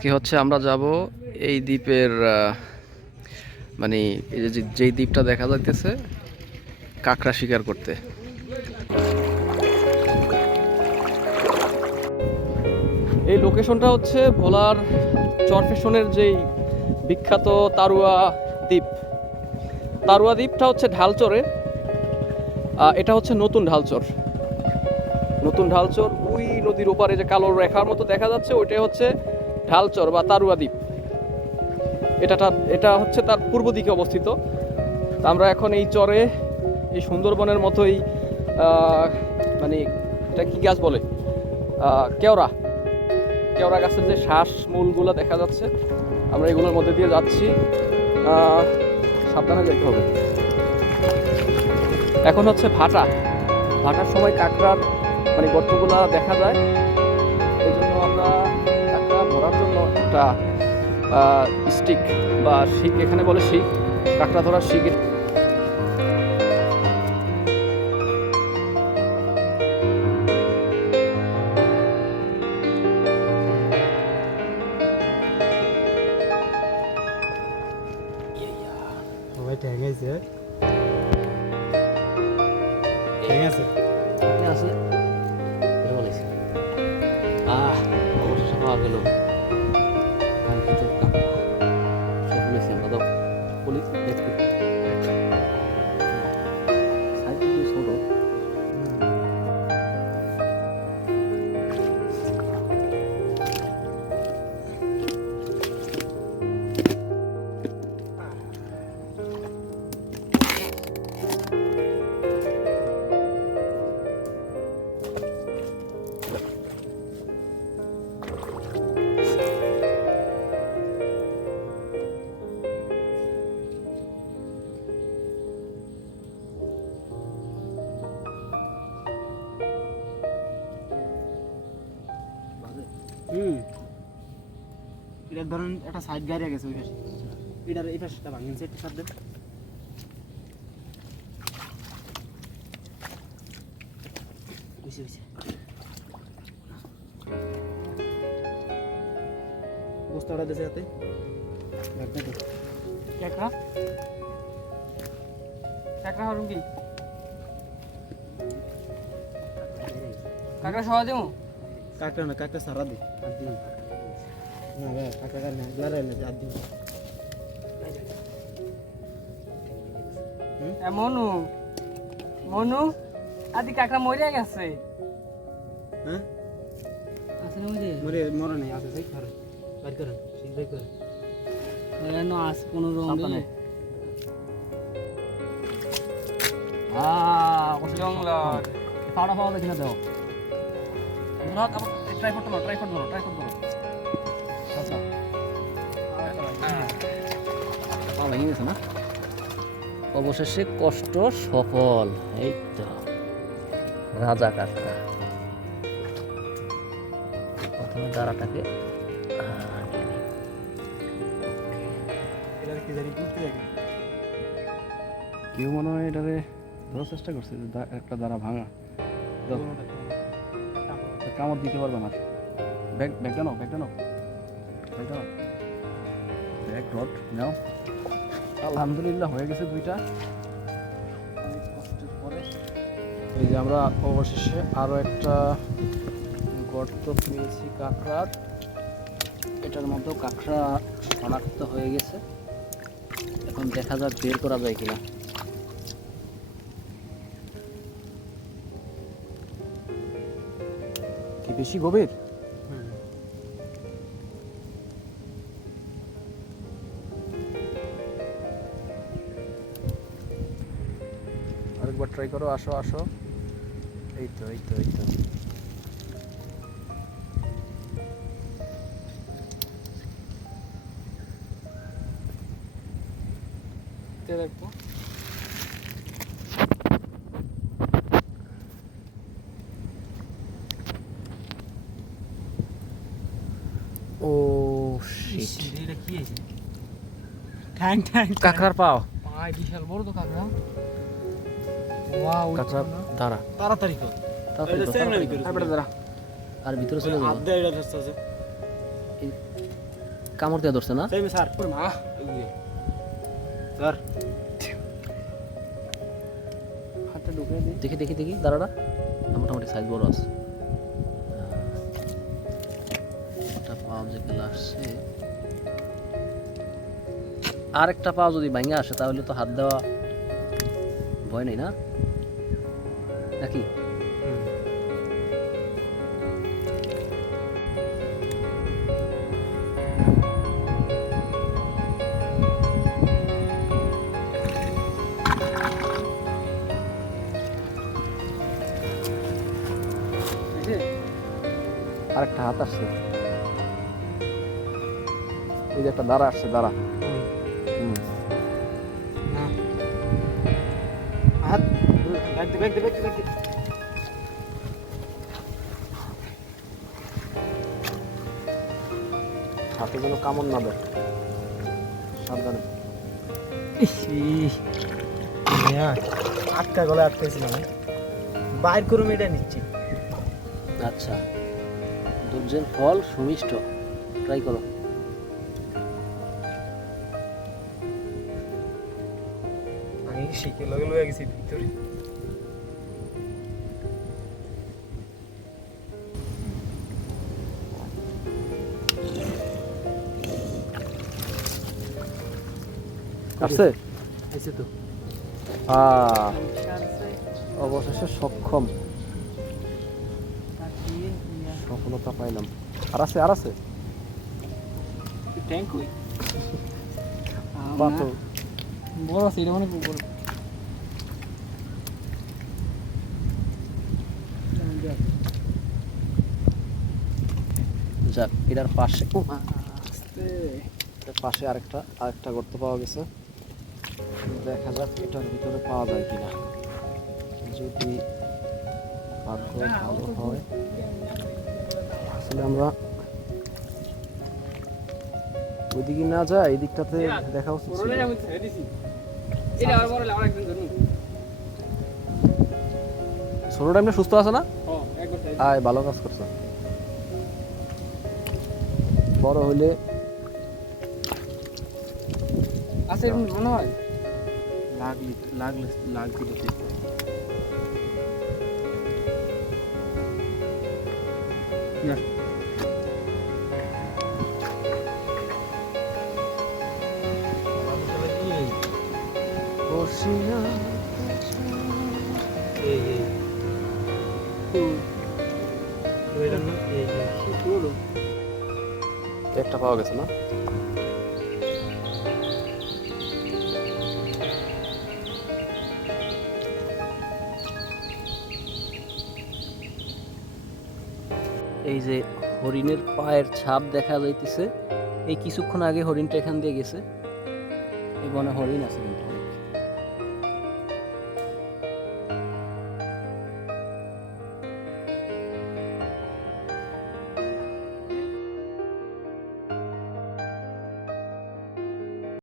আজকে হচ্ছে আমরা যাব এই দ্বীপের মানে এই যে যেই দ্বীপটা দেখা যাইতেছে কাঁকড়া শিকার করতে। এই লোকেশনটা হচ্ছে ভোলার চরফেশনের যেই বিখ্যাত তারুয়া দ্বীপ। তারুয়া দ্বীপটা হচ্ছে ঢালচরে, এটা হচ্ছে নতুন ঢালচর। নতুন ঢালচর ওই নদীর ওপারে যে কালো রেখার মতো দেখা যাচ্ছে ওইটাই হচ্ছে ঢালচর বা তারুয়া দ্বীপ। এটা হচ্ছে তার পূর্ব দিকে অবস্থিত। তা আমরা এখন এই চরে এই সুন্দরবনের মতোই মানে এটা কি গাছ বলে, কেওড়া কেওড়া গাছের যে শ্বাস মূলগুলো দেখা যাচ্ছে, আমরা এগুলোর মধ্যে দিয়ে যাচ্ছি। সাবধানে যেতে হবে। এখন হচ্ছে ভাটার সময় কাঁকড়ার মানে গর্তগুলা দেখা যায়, এই জন্য আমরা কাঁকড়া ধরার জন্য একটা স্টিক বা শিক, এখানে বলে শিক, কাঁকড়া ধরার শিক। ঠেঙেছে অবশেষে পাওয়া গেল। এটা ধরেন একটা সাইড গাড়ি গেছে ওই পাশে, এটার এই পাশটা ভাঙিন সেট সাথ দেন। বস্তাটা দেশে হাতে কাঁকড়া হরুন কি কাঁকড়া সহজ দেবো। কাঁকড়া না, কাঁকড়া সারা দে আর দিন না ভাই, কাঁকড়া না লড়াই না আর দিন। মনু মনু আদি কাঁকড়া মরে গেছে। হ্যাঁ আছে না মরে মরে নেই, আছে সেই করে বাইর করেন, ঠিক বাইর করেন। এনো আজ 15 সাবধানে। জংলার পাড়া পাওয়া দেখি না দাও। ট্রাইপড ধরো আচ্ছা ভেঙে গেছে না? অবশেষে কষ্ট সফল। এই তো রাজা কাঁকড়া। প্রথমে দাঁড়াটাকে কেউ মনে হয় এটারে ধরার চেষ্টা করছে, একটা দ্বারা ভাঙা। কামড় দিতে পারবে না। ব্যাগটা নাও ব্যাগ রড নাও। আলহামদুলিল্লাহ হয়ে গেছে দুইটা। এই যে আমরা অবশেষে আরো একটা গর্ত পেয়েছি কাঁকড়ার। এটার মধ্যে কাঁকড়া শনাক্ত হয়ে গেছে। এখন দেখা যাক বের করা যায় কিনা। কি বেশি গভীর? আরেকবার ট্রাই করো। আসো এই তো দেখবো। ও শিট, এটা কি আছে? কাঁকড়ার পাও। পায় বিশাল বড় তো কাঁকড়া। ওয়াও কাঁকড়া দাঁড়া, তাড়াতাড়ি কর। দাঁড়া আর ভিতরে চলে যাবো। কামড় দিয়ে ধরছে না? সেই স্যার ওরে মা স্যার হাতটা ঢুকে দিই। দেখি দেখি দেখি দাঁড়াটা মোটামুটি সাইজ বড় আছে। একটা পাও যে গেলে আসছে, আর একটা পাও যদি ভাঙে আসে তাহলে তো হাত দেওয়া ভয় নেই না নাকি? এই যে আর একটা হাত আসছে, এই যে একটা দাঁড়া আসছে, দাঁড়া। না হাত ব্যাগ দে ব্যাগ দে ব্যাগ দে ব্যাগ দে হাতে যেন কামড় না দেয়, সাবধানে। হ্যাঁ আটকা গলায় আটকাইছিলাম বাইর করে মেয়েটা নিচ্ছি আচ্ছা, ধৈর্যের ফল সুমিষ্ট, ট্রাই করো। আমি শিখে লগে লগে গেছি ভিতরে আসছে আইছে তো অবশেষে সক্ষম, সফলতা পাইলাম। আর আছে, আর আছে ট্যাঙ্ক কই? পাথর। বড় আছে এটা মানে বড়। যাক, এটার পাশে আস্তে এটার পাশে আরেকটা গর্ত পাওয়া গেছে। দেখা যাক এটার ভিতরে পাওয়া যায় কিনা। যদি ভাগ্য ভালো হয়, আসলে আমরা ওইদিকে না যাই, এই দিকটাতে দেখা উচিত ছিল। বড়লে আমি ছেড়ে দিছি। এটা আর বড়লে আর একদিন ধরুন। ছোটটা এমনি সুস্থ আছে না? হ্যাঁ একবার ছেড়ে আয়, ভালো কাজ করছো। বড় হইলে আছে এরকম মনে হয়। লাগলি লাগলে লাগছিল না এই এই ওইটা না এই এই পুরো একটা পাওয়া গেছে না? এই যে হরিণের পায়ের ছাপ দেখা যাইতেছে, এই কিছুক্ষণ আগে হরিণটা এখান দিয়ে গেছে। এই বনে হরিণ আছে কিন্তু।